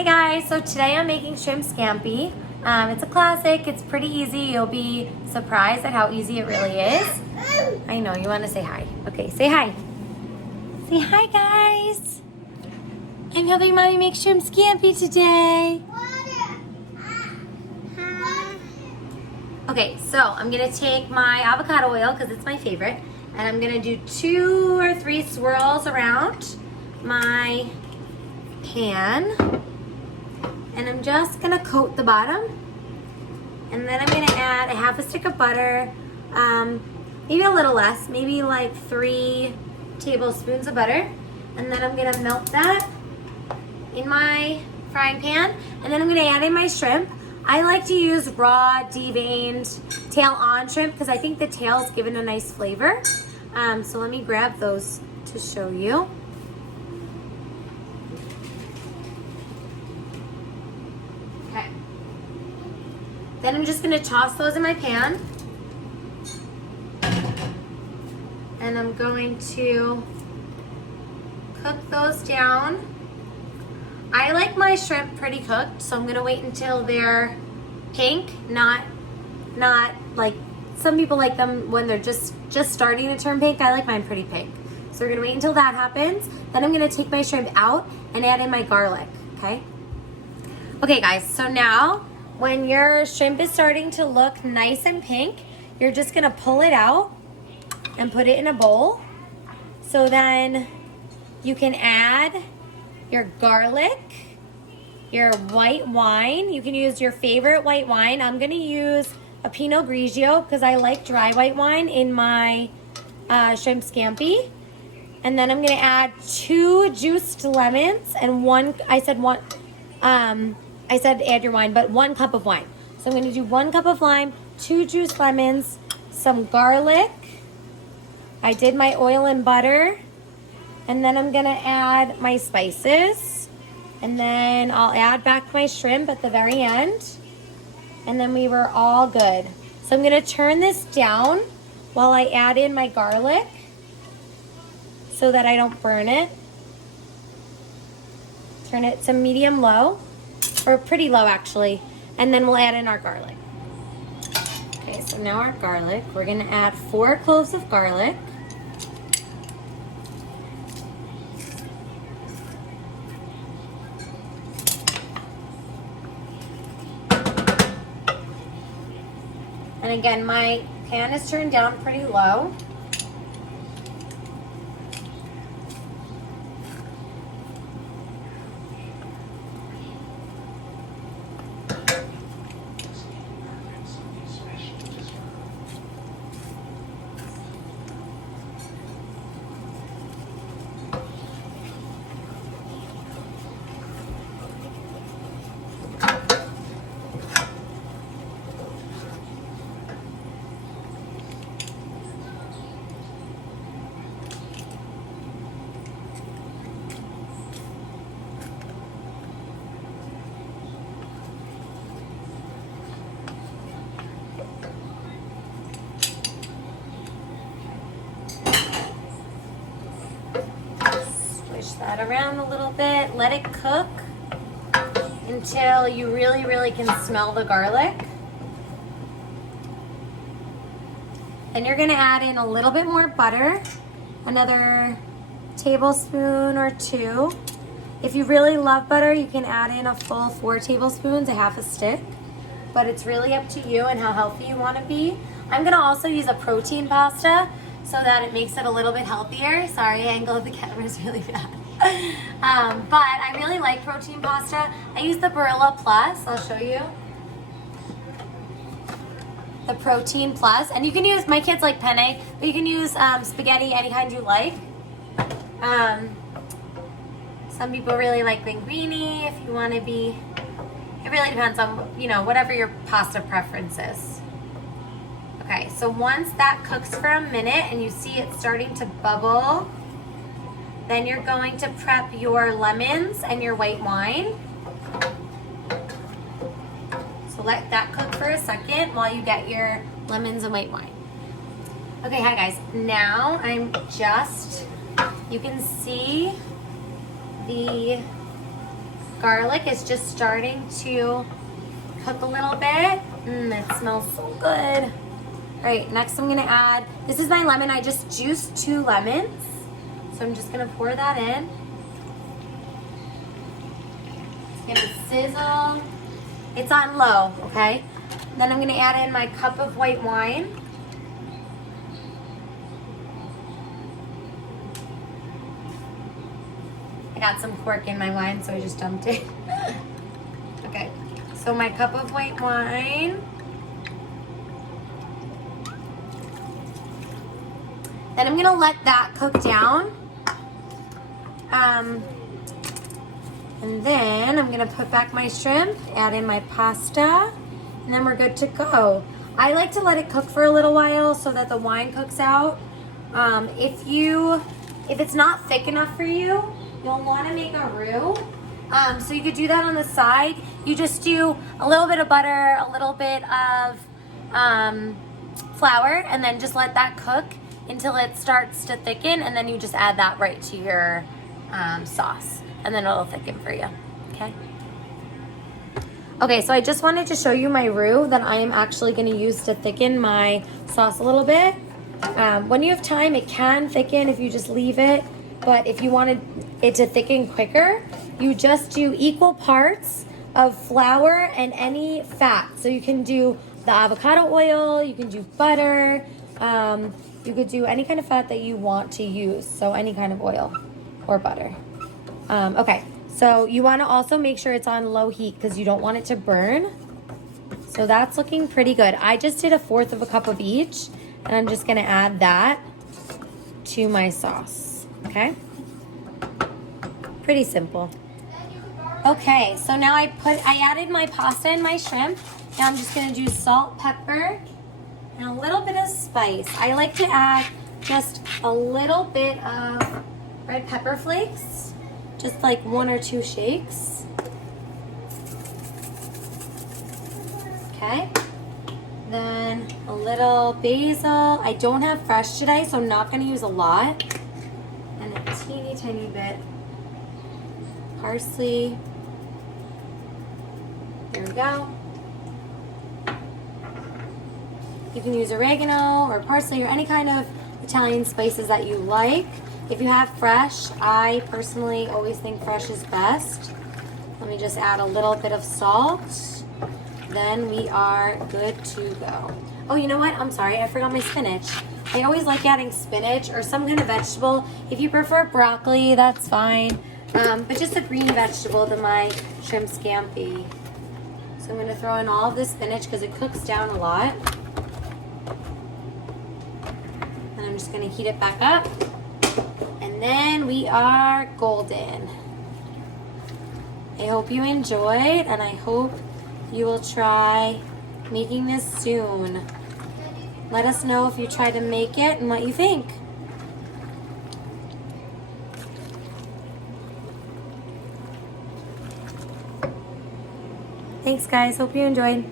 Hi guys, so today I'm making shrimp scampi. It's a classic, it's pretty easy. You'll be surprised at how easy it really is. I know, you want to say hi. Okay, say hi. Say hi guys. I'm helping mommy make shrimp scampi today. Okay, so I'm gonna take my avocado oil because it's my favorite, and I'm gonna do 2 or 3 swirls around my pan. And I'm just gonna coat the bottom, and then I'm gonna add a half a stick of butter, maybe a little less, maybe like 3 tablespoons of butter, and then I'm gonna melt that in my frying pan, and then I'm gonna add in my shrimp. I like to use raw, deveined, tail-on shrimp because I think the tail's given a nice flavor. So let me grab those to show you. Then I'm just gonna toss those in my pan. And I'm going to cook those down. I like my shrimp pretty cooked, so I'm gonna wait until they're pink, not like some people like them when they're just starting to turn pink. I like mine pretty pink. So we're gonna wait until that happens. Then I'm gonna take my shrimp out and add in my garlic, okay? Okay guys, so now, when your shrimp is starting to look nice and pink, you're just gonna pull it out and put it in a bowl. So then you can add your garlic, your white wine. You can use your favorite white wine. I'm gonna use a Pinot Grigio because I like dry white wine in my shrimp scampi. And then I'm gonna add 2 juiced lemons and I said add your wine, but 1 cup of wine. So I'm gonna do 1 cup of lime, 2 juiced lemons, some garlic. I did my oil and butter. And then I'm gonna add my spices. And then I'll add back my shrimp at the very end. And then we were all good. So I'm gonna turn this down while I add in my garlic so that I don't burn it. Turn it to medium low. Or pretty low actually, and then we'll add in our garlic. Okay, so now our garlic, we're gonna add 4 cloves of garlic. And again, my pan is turned down pretty low. That around a little bit, let it cook until you really can smell the garlic. Then you're gonna add in a little bit more butter, another tablespoon or 2. If you really love butter, you can add in a full 4 tablespoons, a half a stick, but it's really up to you and how healthy you wanna be. I'm gonna also use a protein pasta so that it makes it a little bit healthier. Sorry, angle of the camera is really bad. But I really like protein pasta. I use the Barilla Plus. I'll show you. The Protein Plus. And you can use, my kids like penne, but you can use spaghetti any kind you like. Some people really like linguine if you want to be, it really depends on, you know, whatever your pasta preference is. Okay, so once that cooks for a minute and you see it starting to bubble, then you're going to prep your lemons and your white wine. So let that cook for a second while you get your lemons and white wine. Okay, hi guys. Now I'm just, you can see the garlic is just starting to cook a little bit. It smells so good. All right, next I'm gonna add, this is my lemon. I just juiced 2 lemons. So I'm just gonna pour that in. It's gonna sizzle. It's on low, okay? Then I'm gonna add in my cup of white wine. I got some cork in my wine, so I just dumped it. Okay, so my cup of white wine. Then I'm gonna let that cook down. And then I'm gonna put back my shrimp, add in my pasta, and then we're good to go. I like to let it cook for a little while so that the wine cooks out. If it's not thick enough for you, you'll wanna make a roux. So you could do that on the side. You just do a little bit of butter, a little bit of flour, and then just let that cook until it starts to thicken, and then you just add that right to your sauce, and then it'll thicken for you, okay? Okay, so I just wanted to show you my roux that I am actually gonna use to thicken my sauce a little bit. When you have time, it can thicken if you just leave it, but if you wanted it to thicken quicker, you just do equal parts of flour and any fat. So you can do the avocado oil, you can do butter, you could do any kind of fat that you want to use, so any kind of oil or butter. Okay, so you want to also make sure it's on low heat because you don't want it to burn. So that's looking pretty good. I just did 1/4 cup of each, and I'm just gonna add that to my sauce, okay? Pretty simple. Okay, so now I added my pasta and my shrimp. Now I'm just gonna do salt, pepper, and a little bit of spice. I like to add just a little bit of red pepper flakes, just like 1 or 2 shakes. Okay. Then a little basil. I don't have fresh today, so I'm not gonna use a lot. And a teeny tiny bit parsley. There we go. You can use oregano or parsley or any kind of Italian spices that you like. If you have fresh, I personally always think fresh is best. Let me just add a little bit of salt. Then we are good to go. Oh, you know what? I'm sorry, I forgot my spinach. I always like adding spinach or some kind of vegetable. If you prefer broccoli, that's fine. But just a green vegetable to my shrimp scampi. So I'm gonna throw in all of this spinach because it cooks down a lot. And I'm just gonna heat it back up. And then we are golden. I hope you enjoyed, and I hope you will try making this soon. Let us know if you try to make it and what you think. Thanks guys, hope you enjoyed.